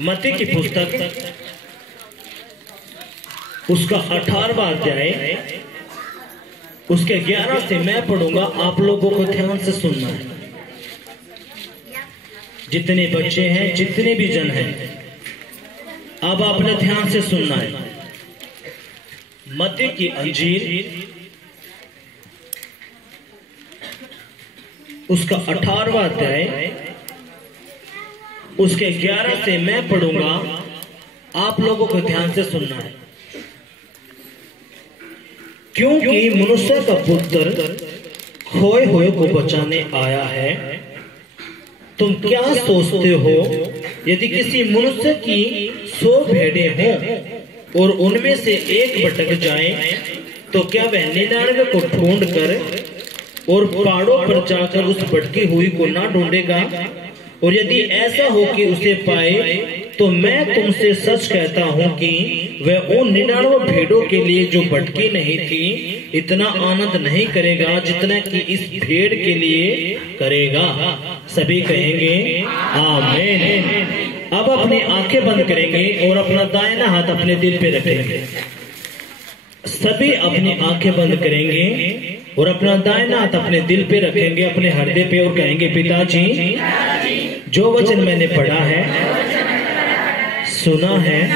मत्ती की पुस्तक उसका 18वां अध्याय उसके 11 से मैं पढ़ूंगा, आप लोगों को ध्यान से सुनना है। जितने बच्चे हैं, जितने भी जन हैं, अब आपने ध्यान से सुनना है। मत्ती की अंजील उसका 18वां अध्याय उसके 11 से मैं पढ़ूंगा, आप लोगों को ध्यान से सुनना है। क्योंकि मनुष्य का पुत्र खोए हुए को बचाने आया है। तुम क्या सोचते हो, यदि किसी मनुष्य की 100 भेड़ें हों और उनमें से एक भटक जाए, तो क्या वह 99 को ढूंढकर और पहाड़ों पर जाकर उस भटकी हुई को ना ढूंढेगा? और यदि ऐसा हो कि उसे पाए, तो मैं तुमसे सच कहता हूं कि वह उन 99 भेड़ों के लिए जो भटकी नहीं थी, इतना आनंद नहीं करेगा जितना कि इस भेड़ के लिए करेगा। सभी कहेंगे आमीन। अब अपनी आंखें बंद करेंगे और अपना दाहिना हाथ अपने दिल पे रखेंगे। सभी अपनी आंखें बंद करेंगे और अपना दाहिना हाथ अपने दिल पे रखेंगे, अपने हृदय पे, और कहेंगे, पिताजी, जो वचन मैंने पढ़ा है, सुना है,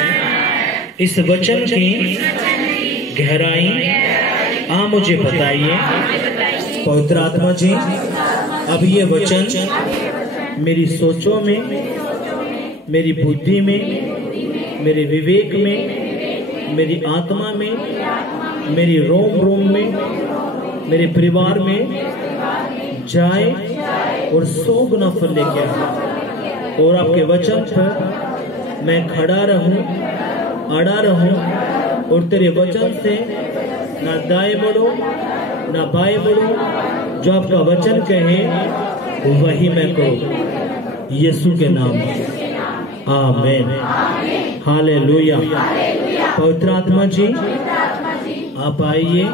इस वचन की गहराई मुझे बताइए। पवित्र आत्मा जी, अब ये वचन मेरी सोचों में, मेरी बुद्धि में, मेरे विवेक में, मेरी आत्मा में, मेरी रोम रोम में, मेरे परिवार में जाए और 100 गुना फल लेके आए। और आपके वचन पर मैं खड़ा रहूं, अड़ा रहूं, और तेरे वचन से ना दाएं बढ़ो ना बाएं बढ़ो, जो आपका वचन कहे वही मैं करूं, यीशु के नाम में आमीन। हालेलुया। पवित्र आत्मा जी, आप आइए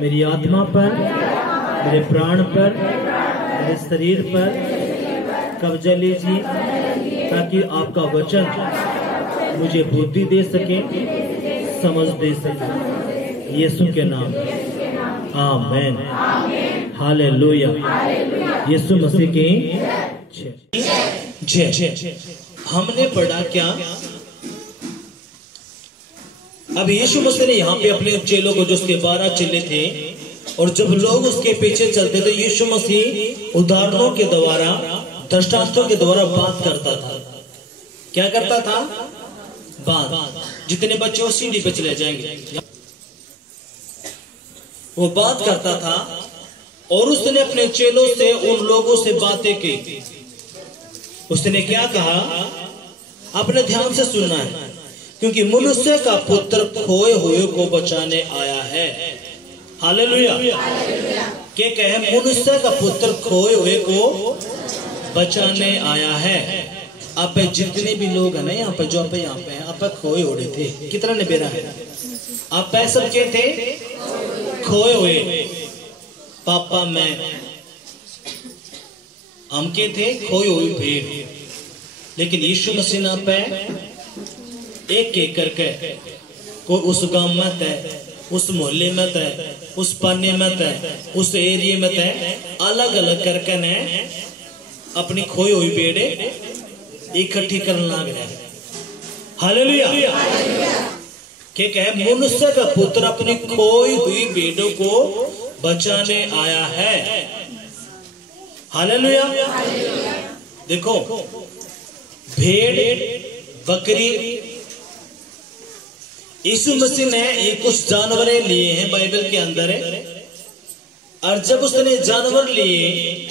मेरी आत्मा पर, मेरे प्राण पर, मेरे शरीर पर कब्जा लीजिए, ताकि आपका वचन मुझे बुद्धि दे सके, समझ दे सके, यीशु के नाम आमीन। हालेलुया। यीशु मसीह की जय। हमने पढ़ा क्या? अब यीशु मसीह ने यहाँ पे अपने चेलों को, जो उसके 12 चेले थे, और जब लोग उसके पीछे चलते थे, यीशु मसीह उदाहरणों के द्वारा, दृष्टांतों के द्वारा बात करता था। क्या करता था? बात। जितने बच्चे वो सीढ़ी पे चले जाएंगे, वो बात करता था। और उसने अपने चेलों से, उन लोगों से बातें की। उसने क्या कहा? अपने ध्यान से सुनना है, क्योंकि मनुष्य का पुत्र खोए हुए को बचाने आया है। हालेलुया। क्या कहे? मनुष्य का पुत्र खोए हुए को बचाने आया है। आप जितने भी लोग हैं ना यहाँ पे, जो आप यहाँ पे हैं, आप खोए हुए थे। कितना ने बेरा है? आप सब के थे खोए हुए। पापा मैं, हम के थे खोए हुए भेड़। लेकिन यीशु मसीह ना पे एक एक करके, कोई उस गांव में है, उस मोहल्ले में है, उस पाने में है, उस एरिया में है, अलग अलग करके ने अपनी खोई हुई भेड़े इकट्ठी करने लग रहा है। हालेलुया। क्या कहे? मनुष्य का पुत्र अपनी खोई हुई भेड़ों को बचाने आया है। हालेलुया। देखो, भेड़, बकरी, यीशु मसीह ने ये कुछ जानवरें लिए हैं बाइबल के अंदर है। और जब उसने जानवर लिए,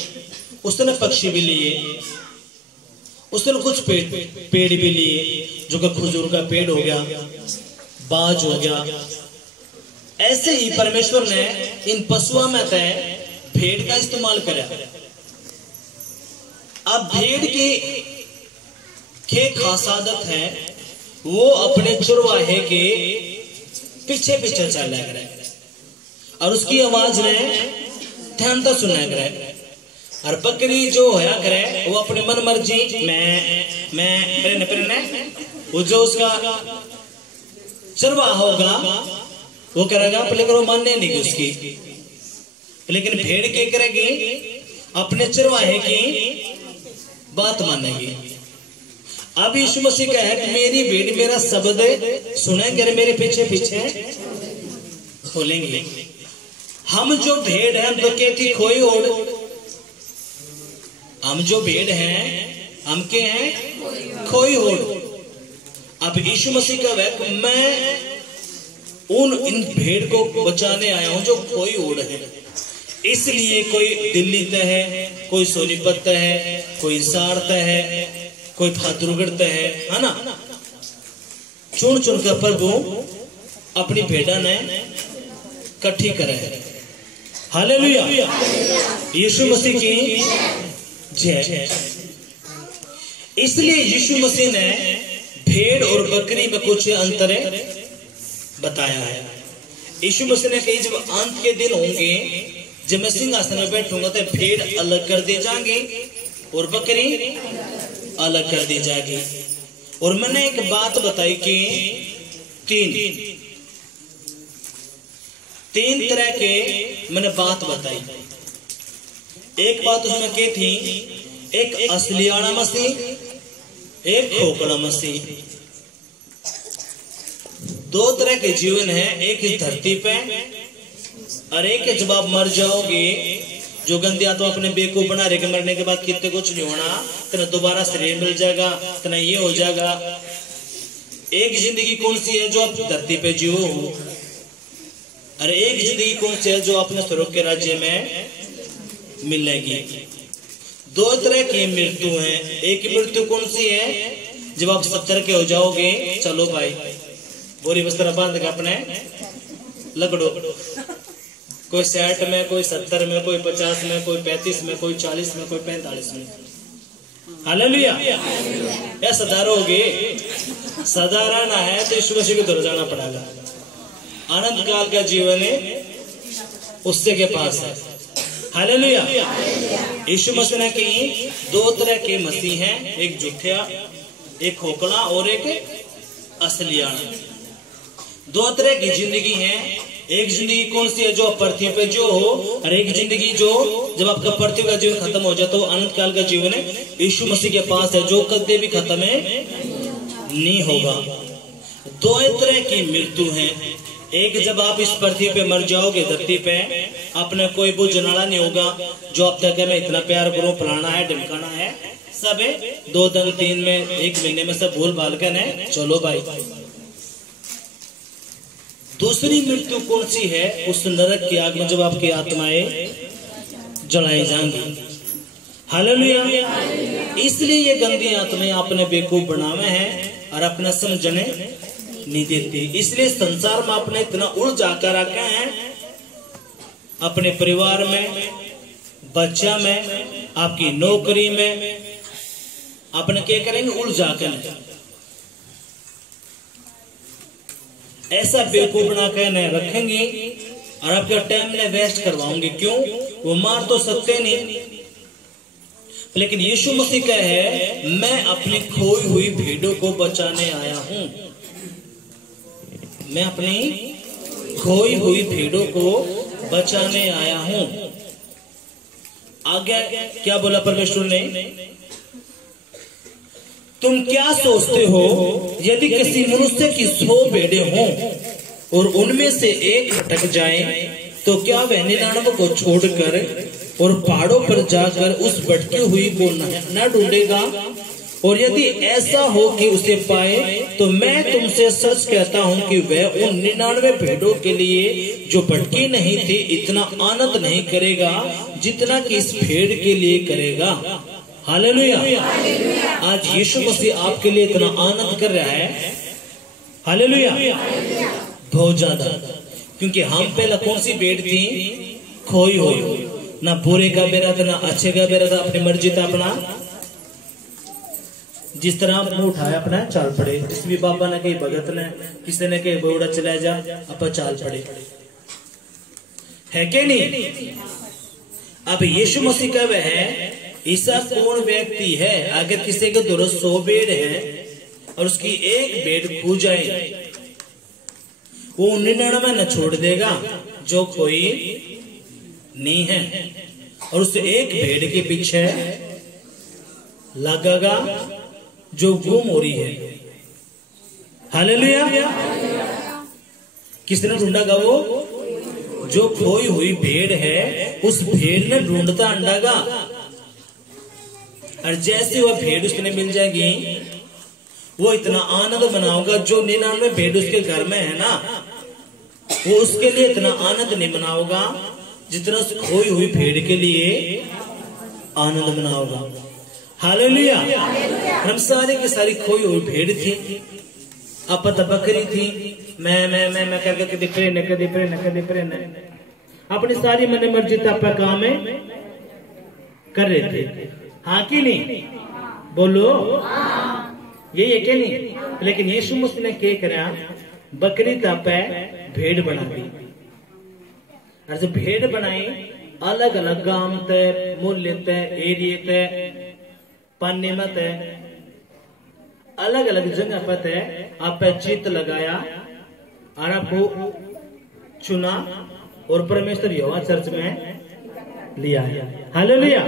उसने पक्षी भी लिए, उसने कुछ पेड़ भी लिए, जो कि खजूर का पेड़ हो गया, बाज हो गया। ऐसे ही परमेश्वर ने इन पशुओं में भेड़ का इस्तेमाल करा। अब भेड़ की खास आदत है, वो अपने चरवाहे के पीछे पीछे चला करे और उसकी आवाज ने ध्यान तो सुना करे। और बकरी जो होया करे वो अपने मन मर्जी मैं वो जो उसका चरवाहा होगा वो करेगा, लेकिन वो मानने नहीं उसकी। लेकिन भेड़ क्या करेगी? अपने चरवाहे की बात मानेगी। अब यीशु मसीह का है कि मेरी भेड़ मेरा शब्द सुनेंगे, मेरे पीछे पीछे खोलेंगे। हम जो भेड़ है, हम तो कहती खोई ओढ़, हम जो भेड़ हैं हम के हैं खोई ओढ़। अब यीशु मसीह का है मैं इन भेड़ को बचाने आया हूं जो खोई ओढ़ है। इसलिए कोई दिल्ली तय है, कोई सोनीपत तय है, कोई सार तय है, कोई भाद्रुगढ़ तय है ना। चुन चुन कर प्रभु अपनी भेड़ा ने इकट्ठी करे। हालेलुया, यीशु मसीह की जय। इसलिए यीशु मसीह ने भेड़ और बकरी में कुछ अंतर बताया है। यीशु मसीह ने कही जब अंत के दिन होंगे, जब मैं सिंहासन में बैठूंगा तो भेड़ अलग कर दी जाएंगी और बकरी अलग कर दी जाएगी। और मैंने एक बात बताई कि तीन तरह के मैंने बात बताई। एक बात उसमें क्या थी? एक असली आड़ा मसीह, एक खोखला मसीह। दो तरह के जीवन है, एक इस धरती पे और एक जब आप मर जाओगे, जो गंदी आत्मा अपने बेवकूफ बना रहे कि मरने के बाद कितने कुछ नहीं होना, तेना दोबारा शरीर मिल जाएगा, तेना ये हो जाएगा। एक जिंदगी कौन सी है जो आप धरती पे जियो हो, और एक जिंदगी कौन सी है जो अपने स्वर्ग के राज्य में मिलेगी। दो तरह की मृत्यु है। एक मृत्यु कौन सी है? जब आप 70 के हो जाओगे, चलो भाई बोरी बस्तर बांध के अपने लगड़ो। कोई 60 में, कोई 70 में, कोई 50 में, कोई 35 में, कोई 40 में, कोई 45 में। हालेलुया, या सधारोगे? सधाराना है तो यीशु मसीह की तरफ जाना पड़ेगा। अनंत काल का जीवन है उससे के पास है। हालेलुया, यीशु मसीह ने की दो तरह के मसीह हैं, एक झूठा, एक खोखला और एक असलियाना। दो तरह की जिंदगी है। एक जिंदगी कौन सी है? जो पृथ्वी पे जो हो, और एक जिंदगी जो जब आपका पृथ्वी का जीवन खत्म हो जाता है, अनंत काल का जीवन है यीशु मसीह के पास है, जो कभी भी खत्म नहीं होगा। दो तरह की मृत्यु है। एक जब आप इस पृथ्वी पे मर जाओगे, धरती पे अपने कोई बोझ नाड़ा नहीं होगा, जो अब तक मैं इतना प्यार करूं, फलाना है, ढमकाना है, सब है 2 दिन 3 में 1 महीने में सब भूल भाल कर है, चलो भाई। दूसरी मृत्यु कौन सी है? उस नरक की आग में जब आपकी आत्माएं जलाई जाएंगी। हालेलुया, इसलिए ये गंदी आत्माएं अपने बेवकूफ बनावे हैं और अपना समझने नहीं देती। इसलिए संसार में अपने इतना उलझा कर रखे हैं, अपने परिवार में, बच्चा में, आपकी नौकरी में, अपने क्या करेंगे? उलझा कर ऐसा बेवकूफ बना के रखेंगे और आपका टाइम ने वेस्ट करवाओगे। क्यों? वो मार तो सकते नहीं, लेकिन यीशु मसीह का है मैं अपनी खोई हुई भेड़ों को बचाने आया हूं। मैं अपनी खोई हुई भेड़ों को बचाने आया हूं। आगे क्या बोला परमेश्वर ने? तुम क्या सोचते हो, यदि किसी मनुष्य की 100 भेड़ें हों और उनमें से एक भटक जाए, तो क्या वह 99 को छोड़कर और पहाड़ों पर जाकर उस भटकी हुई को न ढूंढेगा? और यदि ऐसा हो कि उसे पाए, तो मैं तुमसे सच कहता हूं कि वह उन 99 भेड़ों के लिए जो भटकी नहीं थी इतना आनंद नहीं करेगा जितना कि इस भेड़ के लिए करेगा। हालेलुया, आज यीशु मसीह आपके लिए इतना आनंद कर रहा है। हालेलुया, बहुत ज्यादा। क्योंकि हम पहला कौन सी भेड़ थी? खोई हुई। ना बुरे का बेरा था, ना अच्छे का बेरा था, अपनी मर्जी था अपना, जिस तरह मुंह उठाया अपना चाल पड़े। किसी भी बाबा ने कही, भगत ने, किसी ने कही बोड़ा चला जा, अपन चाल पड़े, है कि नहीं? अब यीशु मसीह का वह है ऐसा कौन व्यक्ति है अगर किसी के दुरुस्त 100 भेड़ है और उसकी एक भेड़ खो जाए, वो 99 न छोड़ देगा जो कोई नहीं है और उस एक भेड़ के पीछे लगेगा जो गुम हो रही है। हालेलुया। किसने ढूंढागा? वो जो खोई हुई भेड़ है उस भेड़ ने ढूंढता अंडागा, और जैसे वह भेड़ उसने मिल जाएगी वो इतना आनंद मनाओगा। जो 99 भेड़ उसके घर में है ना, वो उसके लिए इतना आनंद नहीं मनाओगा जितना उस खोई हुई भेड़ के लिए आनंद मनाओगा। हालेलुया। हम सारे की सारी खोई हुई भेड़ थी, अपन तो बकरी थी, मैं करके कभी प्रेन अपनी सारी मन मर्जी अपना काम में कर रहे थे। हाँ कि नहीं? बोलो यही है क्या? नहीं। लेकिन यीशु मसीह ने क्या करा? बकरी तापे भेड़ बना दी, और जब भेड़ बनाई अलग अलग गांव तय, मूल्य तय, एरिए तय, पानी मत है, अलग अलग जगह पर है। आप चित लगाया और आपको चुना और परमेश्वर यहोवा चर्च में लिया है। हालेलुया।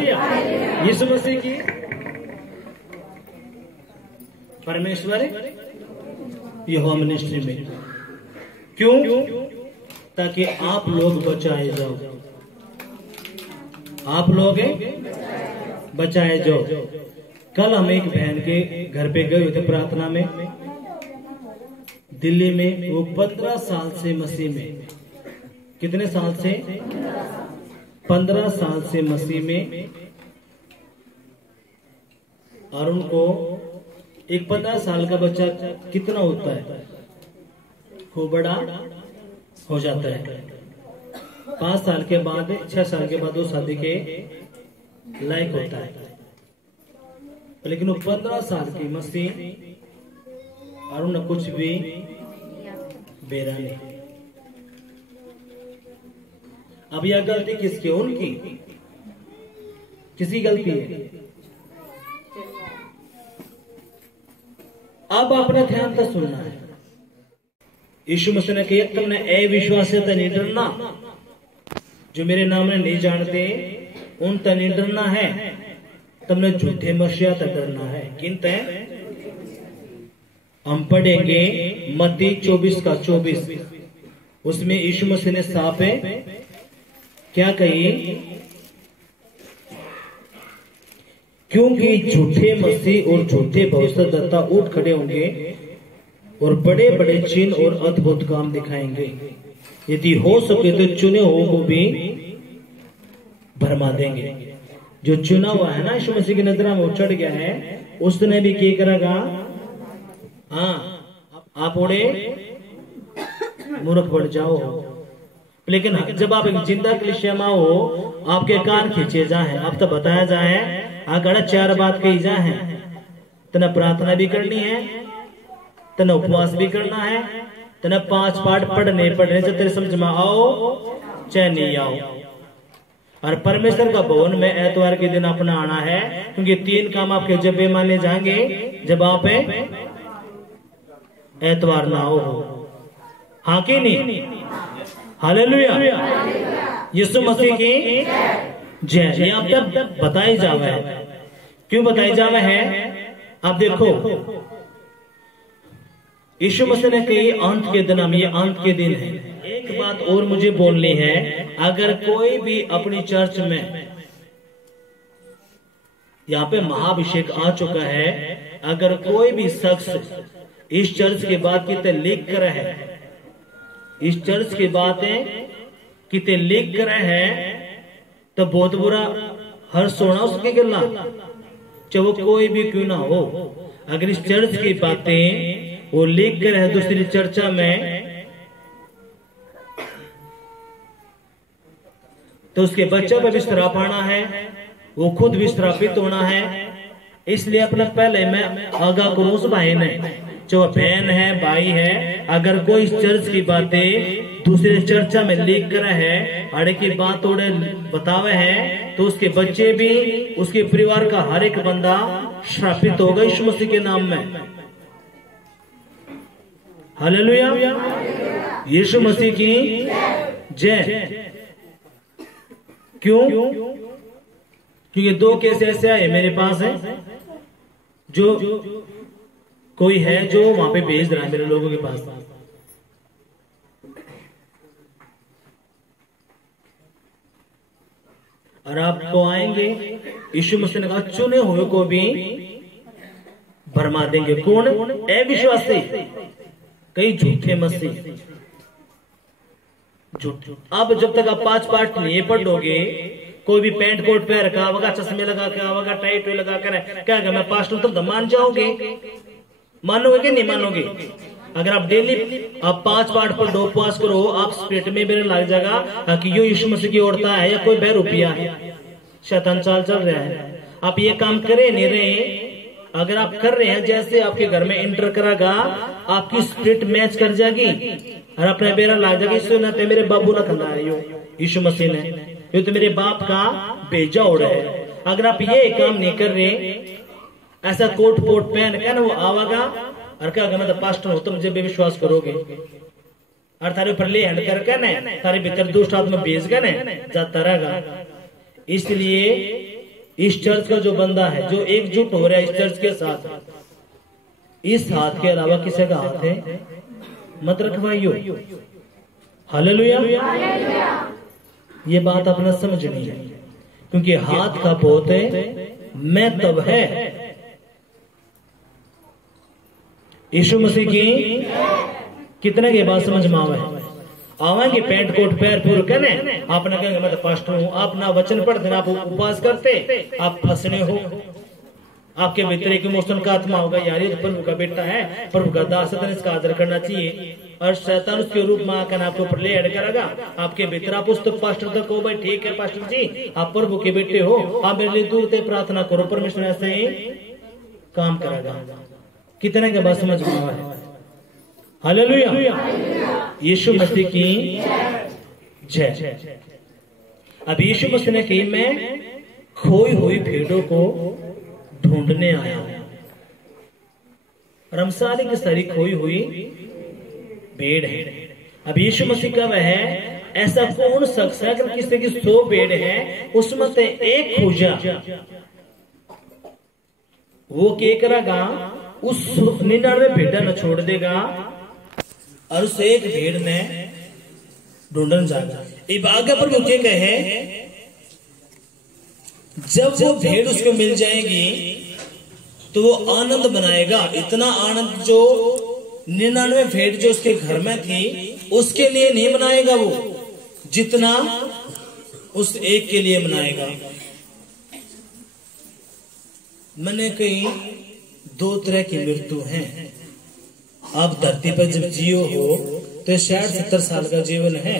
यीशु मसीह की परमेश्वर यहोवा मिनिस्ट्री में क्यों? ताकि आप लोग बचाए जाओ, आप लोग बचाए जाओ। कल हम एक बहन के घर पे गए थे प्रार्थना में, दिल्ली में। वो 15 साल से मसीह में, कितने साल से? 15 साल से मसीह में। और उनको एक 15 साल का बच्चा कितना होता है? खूब बड़ा हो जाता है। 5 साल के बाद, 6 साल के बाद वो शादी के लायक होता है। लेकिन वो 15 साल की मसीह और उन्हें कुछ भी बेरा नहीं। अब यह गलती किसकी? उनकी। किसी गलती है? अब अपना ध्यान तो सुनना है। यीशु मसीह ने कहा तुमने अविश्वास से नहीं डरना, जो मेरे नाम ने नहीं जानते उन तक नहीं डरना है, तुमने झूठे मसीहा तक डरना है। किन तक? हम पढ़ेंगे मत्ती 24:24। उसमें यीशु मसीह ने साफ है क्या कही? क्योंकि झूठे मसीह और झूठे भविष्यद्वक्ता उठ खड़े होंगे और बड़े बड़े चिन्ह और अद्भुत काम दिखाएंगे, यदि हो सके तो चुने हुए को भी भरमा देंगे। जो चुना हुआ है ना यीशु मसीह की नजर में वो चढ़ गया है, उसने भी क्या करेगा? हाँ, आप ओढ़े मूर्ख बढ़ जाओ। लेकिन जब आप एक जिंदा कलीसिया में हो, आपके कान खींचे जाए, आप तो बताया जाए, अगर 4 बात कही जाए, तना प्रार्थना भी करनी है, तना उपवास भी करना है, तना 5 पाठ पढ़ने चाहे तेरे समझ में आओ चाहे नहीं आओ। और परमेश्वर का भवन में एतवार के दिन अपना आना है, क्योंकि 3 काम आपके जब माने जाएंगे जब आप एतवार ना हो। हाँ कि नहीं? हालेलुया। यीशु मसीह की जय। यहाँ पे बताई जावे है। क्यों बताई जावे है? आप देखो, यीशु मसीह ने कही अंत के दिन, हम ये अंत के दिन है। एक बात और मुझे बोलनी है, अगर कोई भी अपनी चर्च में, यहाँ पे महाअभिषेक आ चुका है, अगर कोई भी शख्स इस चर्च की बात कितने लिख कर है, इस चर्च की बातें कितने लिख कर है, तो बहुत बुरा हर्ष होना उसके गला, चाहे वो कोई भी क्यों ना हो। अगर इस चर्च की बातें वो लिख कर है दूसरी चर्चा में, तो उसके बच्चा पर भी श्राप आना है, वो खुद भी श्रापित होना है। इसलिए अपना पहले मैं आगाह करूं उस भाई ने, जो बहन है भाई है, अगर कोई इस चर्च की बातें दूसरे चर्चा में लिख कर है अड़े की बात थोड़े बतावे है, तो उसके बच्चे भी उसके परिवार का हर एक बंदा श्रापित होगा यीशु मसीह के नाम में। हालेलुया, यीशु मसीह की जय। क्यों? क्योंकि 2 केस ऐसे आए मेरे पास है, जो कोई है जो वहां पे भेज रहा है मेरे लोगों के पास, और आपको आएंगे यीशु मसीह ने कहा चुने हुए को भी भरमा देंगे। कौन? अविश्वासी, कई झूठे मसीह, झूठ। अब जब तक आप 5 पाठ नहीं पढ़ोगे, कोई भी पैंट कोट पहन रखा होगा, चश्मे लगा के होगा, टाई टोई लगा कर क्या मैं पास्टर तो मान जाओगे? मानोगे कि नहीं मानोगे? अगर आप डेली आप 5 पाठ पर उपवास करो, आप स्पिरिट में मेरे लग जाएगा कि यो यीशु मसीह की औरता है या कोई बहरूपिया है, शैतान चाल चल रहा है। आप ये काम करे नहीं रहे, अगर आप कर रहे हैं, जैसे आपके घर में इंटर करेगा, आपकी स्पिरिट मैच कर जाएगी और अपने बेरा लग जाएगी। इससे ना तो मेरे बाबू ना खंदा है, यो यीशु मसीह ने, ये तो मेरे बाप का भेजा उड़ा है। अगर आप ये काम नहीं कर रहे, ऐसा कोट पोट पहन के ना वो आवागा और क्या मैं तो पास्टर हूं, तुम जब विश्वास करोगे और तारे ऊपर ले हैंड करके ना तारे भीतर दुष्ट आत्मा भेज के ना जाता रहेगा। इसलिए इस चर्च का जो बंदा है, जो एकजुट हो रहा है इस चर्च के साथ, इस हाथ के अलावा किसी का हाथ है मत रखवाइयो। हालेलुया, ये बात अपना समझनी है, क्योंकि हाथ का बहुत महत्व है। यीशु मसीह की कितने के बाद समझ में आवेंगे पैंट कोट पैर पूर करने, आपने कहेंगे मैं तो पास्टर हूं, आप ना वचन पढ़ते ना आप उपवास करते, आप फंसने हो। आपके भीतर एक इमोशन का आत्मा होगा, यार ये तो प्रभु का बेटा है, प्रभु का दास है, इसका आदर करना चाहिए, और शैतान उसके रूप में आकर आपको ऊपर ले ऐड करेगा आपके भीतर। आप उस तो पास्टर तक को भाई ठीक है पास्टर जी, आप प्रभु के बेटे हो, आप मेरे लिए दूर से प्रार्थना करो, परमेश्वर ऐसे ही काम करेगा। कितने के बाद समझ में आया है? हालेलुया, यीशु मसीह की जय। अब यीशु मसीह ने कही मैं खोई हुई भेड़ों को ढूंढने आया हूं। रमसाली की सारी खोई हुई भेड़ है। अब यीशु मसीह का वह है, ऐसा कौन शख्स है अगर किसी की 100 भेड़ है, उसमें से एक खोजा, वो क्या करेगा? उस 99 भेड़ा न छोड़ देगा और उस एक भेड़ ने ढूंढन जाएगा। इब आगे पर वो क्या कहे, जब वो भेड़ उसको मिल जाएगी तो वो आनंद बनाएगा, इतना आनंद जो 99 भेड़ जो उसके घर में थी उसके लिए नहीं मनाएगा वो, जितना उस एक के लिए मनाएगा। मैंने कही 2 तरह की मृत्यु है। आप धरती पर जब जियो हो तो 60-70 साल का जीवन है।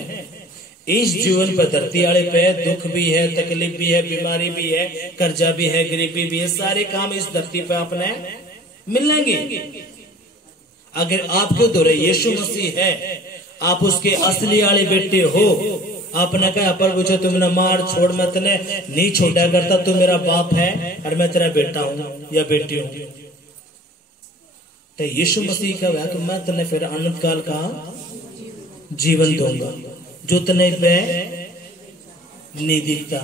इस जीवन पर धरती वाले पे दुख भी है, तकलीफ भी है, बीमारी भी है, कर्जा भी है, गरीबी भी है, सारे काम इस धरती पे आपने मिलेंगे। अगर आपके द्वारा यीशु मसीह है, आप उसके असली वाले बेटे हो, आपने कहा पर पूछा तुम न मार छोड़, मैं तने नहीं छोड़ा करता, तू मेरा बाप है और मैं तेरा बेटा हूं या बेटी हूं, तो यीशु मसीह का वह कि मैं तने फिर अनंत काल का जीवन दूंगा जो तने पे नहीं दिखता।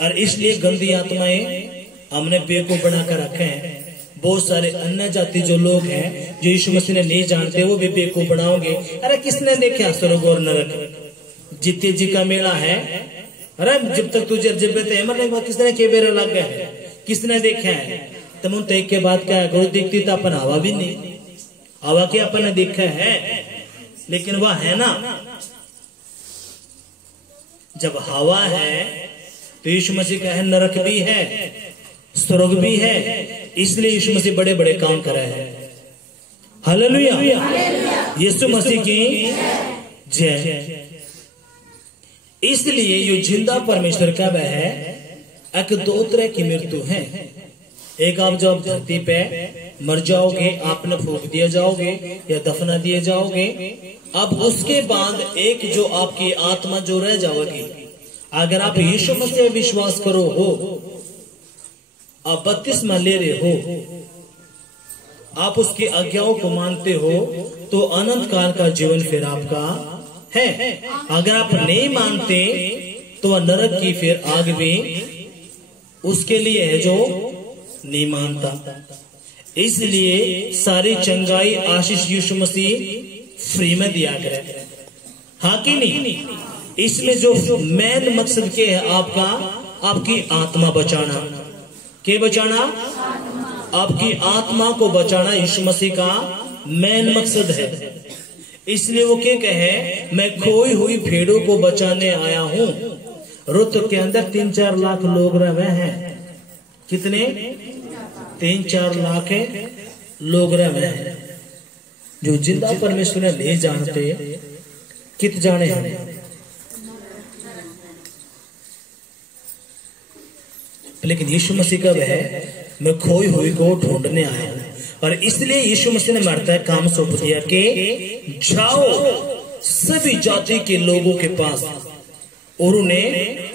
और इसलिए गंदी आत्माएं हमने बेवकूफ बनाकर रखे हैं। बहुत सारे अन्य जाति जो लोग हैं जो यीशु मसीह ने नहीं जानते, वो भी बेवकूफ बनाओगे। अरे किसने देखा स्वर्ग और नरक? जित्ते जी का मेला है, अरे जब तक तुझे जब मरने के बाद किसने के बेरा लग गया है, किसने देखा है? तुम उन तक के बाद क्या करो, दिखती तो अपन हवा भी नहीं, हवा के अपन ने देखा है, लेकिन वह है ना, जब हवा है तो यीशु मसीह का है नरक भी है, स्वर्ग भी है। इसलिए यीशु मसीह बड़े बड़े काम कर रहे हैं। हालेलुया, यीशु मसीह की जय। इसलिए ये जिंदा परमेश्वर का वह है, एक 2 तरह की मृत्यु है। एक आप जब धरती पे मर जाओगे, आपने फूंक दिया जाओगे या दफना दिए जाओगे, अब उसके बाद एक जो आपकी आत्मा जो रह जाओगी, अगर आप यीशु मसीह में विश्वास करो हो, आप बपतिस्मा ले रहे हो, आप उसकी आज्ञाओं को मानते हो, तो अनंत काल का जीवन फिर आपका है। अगर आप नहीं मानते तो नरक की फिर आग भी उसके लिए है जो नहीं मानता। इसलिए सारी चंगाई आशीष यीशु मसीह फ्री में दिया करे, हाँ कि नहीं? इसमें जो मेन मकसद क्या है आपका, आपकी आत्मा बचाना। क्या बचाना? आपकी आत्मा को बचाना यीशु मसीह का मेन मकसद है। इसलिए वो क्या कहे, मैं खोई हुई भेड़ों को बचाने आया हूं। रुत के अंदर 3-4 लाख लोग रहे हैं। कितने? 3-4 लाख लोग रहे हैं जो जिंदा परमेश्वर ने नहीं जानते। कित जाने हैं, लेकिन यीशु मसीह का वह मैं खोई हुई को ढूंढने आया हूं। और इसलिए यीशु मसीह ने मरता है काम सौंप दिया कि जाओ सभी जाति के लोगों के पास और उन्हें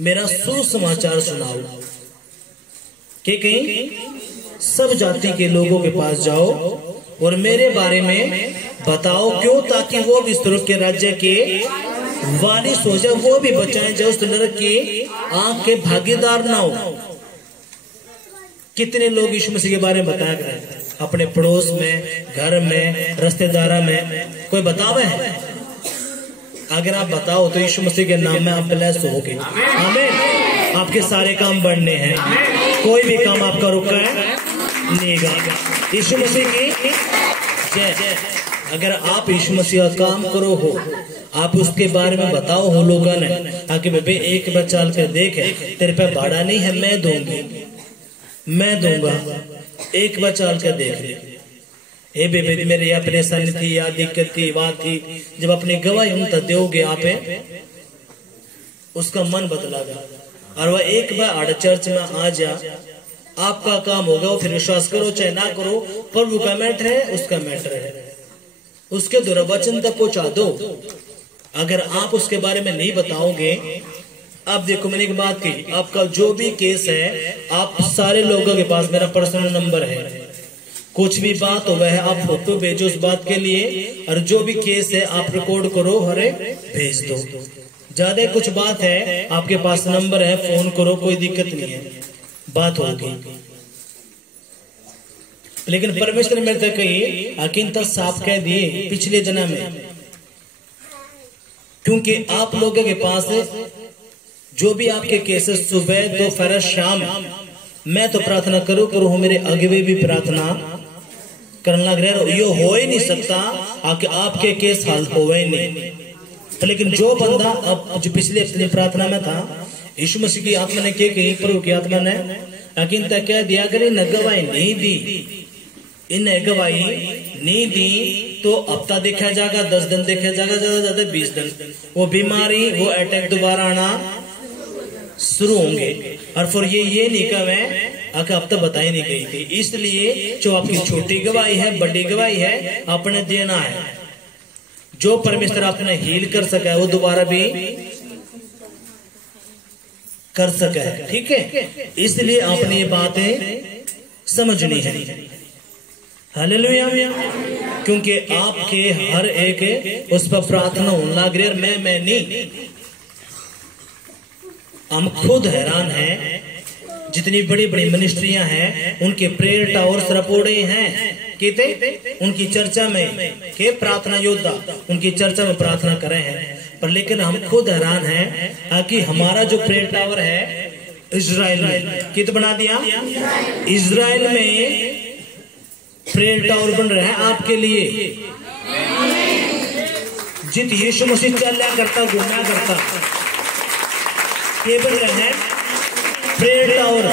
मेरा सुसमाचार सुनाओ। कि कहीं सब जाति के लोगों के पास जाओ और मेरे बारे में बताओ। क्यों? ताकि वो भी स्वर्ग के राज्य के वारिस हो जाए, वो भी बचाए जाए, उस नरक की आंख के भागीदार ना हो। कितने लोग यीशु मसीह के बारे में बताया गया है? अपने पड़ोस में, घर में, रिश्तेदार में कोई बतावे है? अगर आप बताओ तो यीशु मसीह के नाम में आप ब्लेस होगे। आमीन। आपके सारे काम बढ़ने हैं, कोई भी काम आपका रुका है नहीं गा। यीशु मसीह की जय। अगर आप यीशु मसीह का काम करो हो, आप उसके बारे में बताओ हो लोगों ने, ताकि बेबे एक बार चल कर देखे, तेरे पे भाड़ा नहीं है, मैं दूंगी, मैं दूंगा, एक बार चल कर देख ले। ए बेबे मेरे यहाँ परेशानी थी या दिक्कत थी, बात थी, जब अपनी गवाही उन तक दोगे आप, उसका मन बदलागा। और वह एक बार आड़ चर्च में आ जा, आपका काम होगा। फिर विश्वास करो चाहे ना करो, प्रभु का मैटर है, उसका मैटर है, उसके द्वारा वचन तक पहुंचा दो। अगर आप उसके बारे में नहीं बताओगे, अब देखो मैंने एक बात की, आपका जो भी केस है, आप सारे लोगों के पास मेरा पर्सनल नंबर है। कुछ भी बात हो वह आप फोटो भेजो उस बात के लिए, और जो भी केस है आप रिकॉर्ड करो, हरे भेज दो। ज्यादा कुछ बात है, आपके पास नंबर है, फोन करो, कोई दिक्कत नहीं है, बात होगी। लेकिन परमेश्वर ने मेरे तक कही अकिंता साफ कह दिए पिछले जन्म में, क्योंकि आप लोगों के पास जो भी आपके केसेस सुबह दोपहर शाम, मैं तो प्रार्थना करूं मेरे अगवे भी प्रार्थना करने लग रहे। ये हो ही नहीं सकता आपके केस हल हो ही नहीं। तो लेकिन जो बंदा अब जो पिछले अपनी प्रार्थना में था, यीशु मसीह की आत्मा ने क्या कही, प्रभु की आत्मा ने अकिंता कह दिया, अगर इन गवाही नहीं दी, इन गवाही नहीं दी तो हफ्ता देखा जाएगा, 10 दिन देखा जाएगा, ज्यादा ज्यादा 20 दिन, वो बीमारी, वो अटैक दोबारा आना शुरू होंगे। और फिर ये नहीं कहे आके अब तक बताई नहीं गई थी। इसलिए जो आपकी छोटी गवाही है, बड़ी गवाही है, आपने देना है। जो परमेश्वर आपने हील कर सका है, वो दोबारा भी कर सका है, ठीक है? इसलिए आपने ये बातें समझनी है। हालेलुया। क्योंकि आपके हर एक उस पर प्रार्थना होने लग रही है, मैं नहीं। हम खुद हैरान हैं, जितनी बड़ी बड़ी मिनिस्ट्रियां हैं, उनके प्रेयर टावर्स रपोड़े हैं, कहते उनकी चर्चा में के प्रार्थना योद्धा उनकी चर्चा में प्रार्थना करे हैं। पर लेकिन हम खुद हैरान हैं कि हमारा जो प्रेयर टावर है इजराइल में, कित बना दिया? इजराइल में प्रेयर टावर बन रहा है आपके लिए। जित यीशु मसीह चला करता, घूमा करता, ये बन रहे हैं प्रेयर टावर।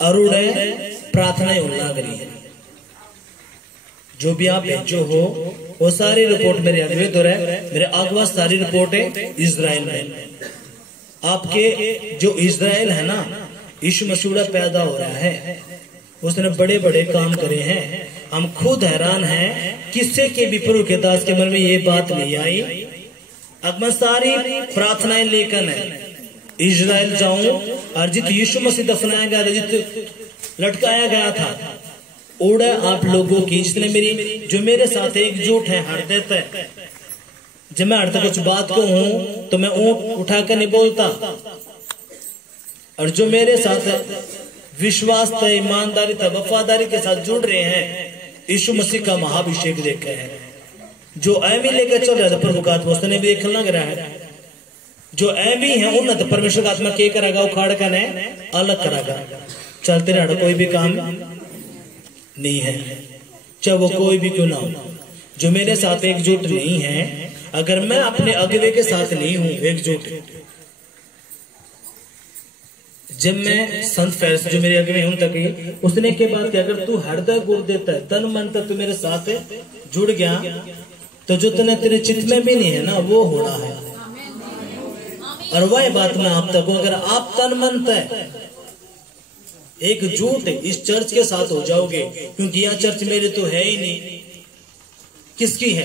अरुण है, प्रार्थनाएं होना करी है। जो भी आप भेजो हो वो सारी रिपोर्ट मेरे आगे तो रहे, मेरे आगवा सारी रिपोर्ट है इजराइल में। आपके जो इजराइल है ना, यीशु मसीह पैदा हो रहा है, उसने बड़े बड़े काम करे हैं। हम खुद हैरान हैं किससे के भी प्रभु के दास के मन में ये बात नहीं आई। अब मैं सारी प्रार्थनाएं लेकर है इजराइल जाऊं और जित यीशु मसीह दफनाया गया था, जित लटकाया गया था, ओड़ा आप लोगों की, जिसने मेरी जो मेरे साथ एकजुट है हृदय तक, जब मैं हृदय कुछ बात को हूं तो मैं ऊंट उठाकर नहीं बोलता, और जो मेरे साथ विश्वास था, ईमानदारी था, वफादारी के साथ जुड़ रहे हैं, यीशु मसीह का महाभिषेक देखे हैं। जो ऐवी लेकर चल रहा था प्रभु का आत्मा, उसने भी देखने लग रहा है। जो ऐवी है उन्नत परमेश्वर का आत्मा के करेगा, उखाड़ कर अलग करेगा। चलते रहा कोई भी काम नहीं है, चाहे वो कोई भी क्यों ना हो। जो मेरे साथ एकजुट नहीं है, अगर मैं अपने अगवे के साथ नहीं हूं एकजुट, जब मैं संत फैरिस जो मेरे अगवे उन तक उसने के बाद कि अगर तू हृदय गुड़ देता है, तन मन तक तू मेरे साथ जुड़ गया, तो जो तेरे चित्त में भी नहीं है ना, वो होना है। और वह बात मैं आप तक, अगर आप तन मन तक एकजुट इस चर्च के साथ हो जाओगे, क्योंकि यह चर्च मेरे तो है ही नहीं, किसकी है?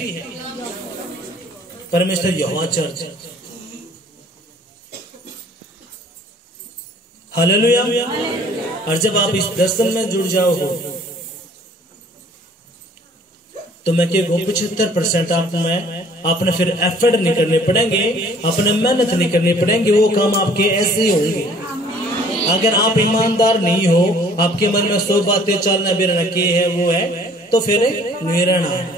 परमेश्वर यहोवा चर्च। हालेलुया। और जब आप इस दर्शन में जुड़ जाओ हो, तो मैं कहूँ 75% आप में आपने फिर एफर्ट नहीं करने पड़ेंगे, अपने मेहनत नहीं करनी पड़ेंगे, वो काम आपके ऐसे ही होंगे। अगर आप ईमानदार नहीं हो, आपके मन में 100 बातें चलना बिरना की है वो है, तो फिर निराना है।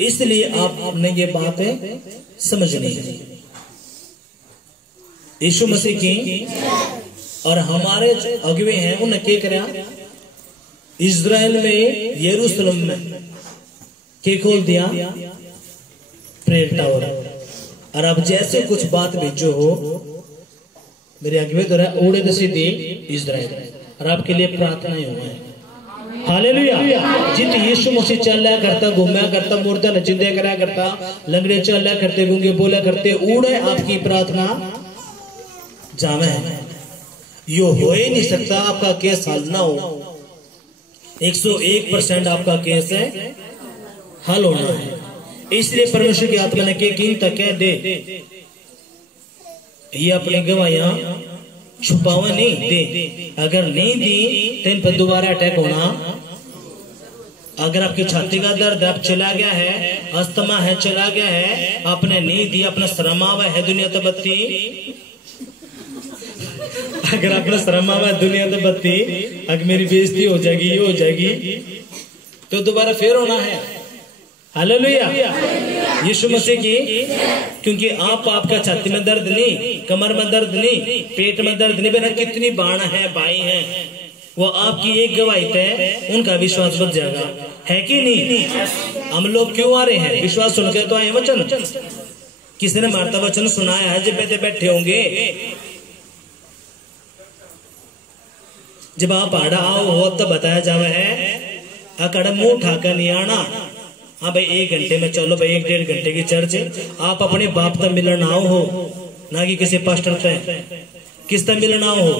इसलिए आपने ये बातें समझनी है। यीशु मसीह की और हमारे अगुवे हैं, उन्हें क्या करा? इजराइल में, यरूशलेम में के खोल दिया प्रेयर टावर। और अब जैसे कुछ बात भेजो हो मेरे अगुवे द्वारा ओढ़े दे सीधे इजराइल, और आपके लिए प्रार्थनाएं हुआ है। हालेलुया। जित यीशु मसीह चल रहा करता, घूमया करता, मुर्दा नचिंदे करा करता, लंगड़े चल रहा करते, गूंगे बोला करते, उड़े आपकी प्रार्थना जावे है। यो हो ही नहीं सकता आपका केस हल ना हो। 101% आपका केस है हल होना है। इसलिए परमेश्वर की आत्मा ने के किन तक कह दे, ये अपनी गवाहियां छुपावा नहीं दे। अगर नहीं दी तो इन पर दोबारा अटैक होना। अगर आपकी छाती का दर्द अब चला गया है, अस्थमा है चला गया है, आपने नहीं दी, अपना शर्मावा है दुनिया तो बत्ती, अगर अपना शर्मावा दुनिया तो बत्ती, अगर मेरी बेइज्जती हो जाएगी, ये हो जाएगी, तो दोबारा फिर होना है। हालेलुया। यीशु मसीह की, क्योंकि आपका छाती में दर्द नहीं, कमर में दर्द नहीं, पेट में दर्द नहीं, बेटा कितनी बाण है, भाई है, वो आपकी एक गवाही है, उनका विश्वास बच जाएगा, है कि नहीं? हम लोग क्यों आ रहे हैं? विश्वास सुनकर तो आए। वचन किसी ने मारता वचन सुनाया है, जब बैठे होंगे, जब आप आड़ा आओ हो तब बताया जावा है, अकड़ मुंह उठाकर नहीं आना। हाँ भाई 1 घंटे में चलो भाई, 1-1.5 घंटे की चर्च, आप अपने बाप तक मिलन आओ हो, ना कि किसी पास्टर तक। किस तक मिलन आओ हो?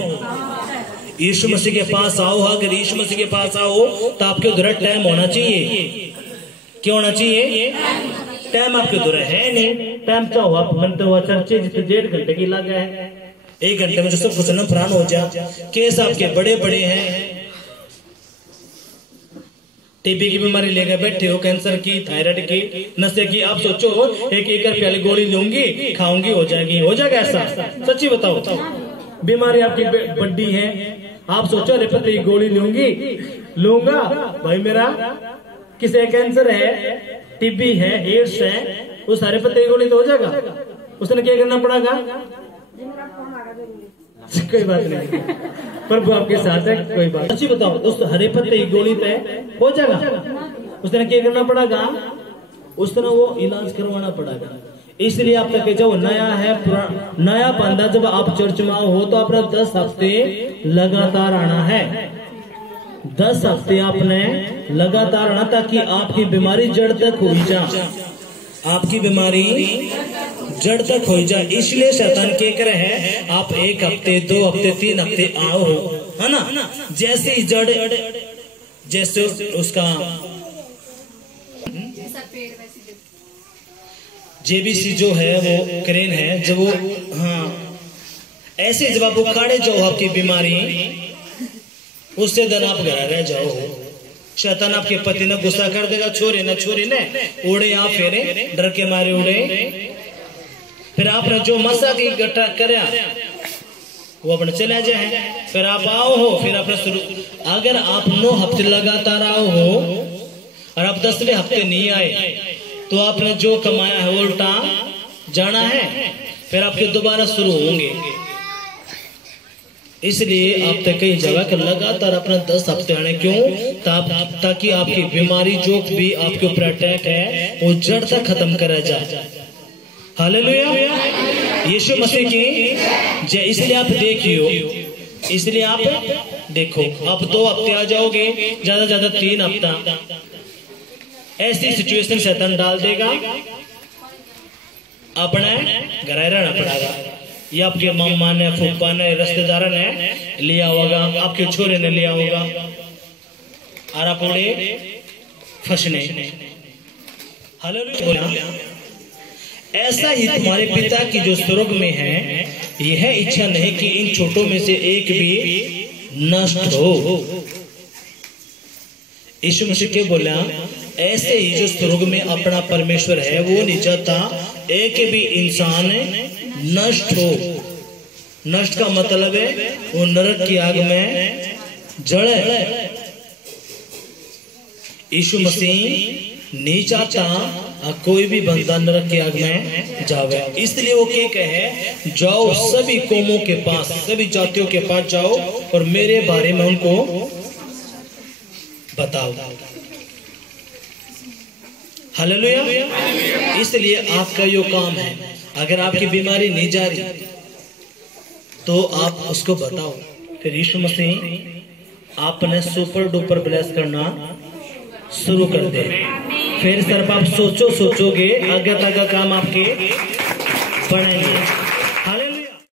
यीशु मसीह के पास आओ। अगर यीशु मसीह के पास आओ तो आपके उधर टाइम होना चाहिए। क्या होना चाहिए? टाइम आपके उधर है नहीं। टाइम चाहो आप मनते हुआ चर्चे जितने 1.5 घंटे की लगा है, 1 घंटे में जो सब कुछ फरान हो जाए। केस आपके बड़े बड़े हैं, टीबी की बीमारी लेकर बैठे हो, कैंसर की, थायराइड की, नशे की। आप सोचो 1 रुपए वाली गोली लूंगी, खाऊंगी, हो जाएगी। हो जाएगा ऐसा? सच्ची बताओ। बीमारी आपकी बड़ी है, आप सोचो अरे पता ये गोली लूंगा भाई, मेरा किसे कैंसर है, टीबी है, एड्स है, वो सारे पत्ते की गोली तो हो जाएगा। उसने क्या करना पड़ेगा? कोई बात नहीं, प्रभु आपके साथ है, कोई बात। अच्छी बताओ दोस्तों, हरे पत्ते की गोली पे हो जाएगा। उसने क्या करना पड़ेगा? उसने वो इलाज करवाना पड़ेगा। इसलिए आप तक जो नया है, नया बंदा जब आप चर्च में हो तो आपने 10 हफ्ते लगातार आना है। 10 हफ्ते आपने लगातार आना, ताकि आपकी बीमारी जड़ तक हुई जा, आपकी बीमारी जड़ तक हो जाए। इसलिए शैतान क्या करे है, आप 1 हफ्ते 2 हफ्ते 3 हफ्ते आओ हो, है ना, जैसे ही जड़ जैसे उसका जेबीसी जो है वो क्रेन है, जब वो ऐसे जब आप उखाड़े जाओ आपकी बीमारी, उससे दिन आप घर रह जाओ। शैतान आपके पति ने गुस्सा कर देगा, छोरे न उड़े आप फेरे, डर के मारे उड़े। फिर आपने जो मसा की इकट्ठा कराया वो अपने चला जाए। फिर आप आओ हो, फिर आपने शुरू, अगर आप 9 हफ्ते लगातार आओ हो और आप 10वें हफ्ते नहीं आए तो आपने जो कमाया है वो उल्टा जाना है, फिर आपके दोबारा शुरू होंगे। इसलिए आप तक कई जगह कर लगातार अपना 10 हफ्ते आने, क्यों? ताकि आपकी बीमारी जो भी आपके ऊपर अटैक है वो जड़ तक खत्म करा जाए। हालेलुया, यीशु मसीह की जय। इसलिए आप देखियो, इसलिए आप देखो, आप 2 हफ्ते आ जाओगे, ज्यादा ज्यादा 3 हफ्ता, ऐसी सिचुएशन शैतान डाल देगा, अपना घर रहना पड़ेगा। ये आपके मामा ने, फूफा ने, रिश्तेदार ने लिया होगा, आपके छोरे ने लिया होगा, और आप उड़े फंसने। हालेलुया, ऐसा ही तुम्हारे पिता की जो स्वर्ग में है, यह इच्छा नहीं कि इन छोटों में से एक भी नष्ट हो। यीशु मसीह के बोला, ऐसे ही जो स्वर्ग में अपना परमेश्वर है वो नहीं चाहता एक भी इंसान नष्ट हो। नष्ट का मतलब है वो नरक की आग में जले। यीशु मसीह नहीं चाहता कोई भी बंदा नरक की आग में जावे। इसलिए वो क्या कहे, जाओ सभी कौमों के पास, सभी जातियों के पास जाओ और मेरे बारे में उनको बताओ। हालेलुया। इसलिए आपका यो काम है, अगर आपकी बीमारी नहीं जा रही तो आप उसको बताओ। फिर यीशु मसीह आपने सुपर डुपर ब्लेस करना शुरू कर दे। फिर सिर्फ आप सोचोगे, आगे तक का काम आपके बढ़ेंगे।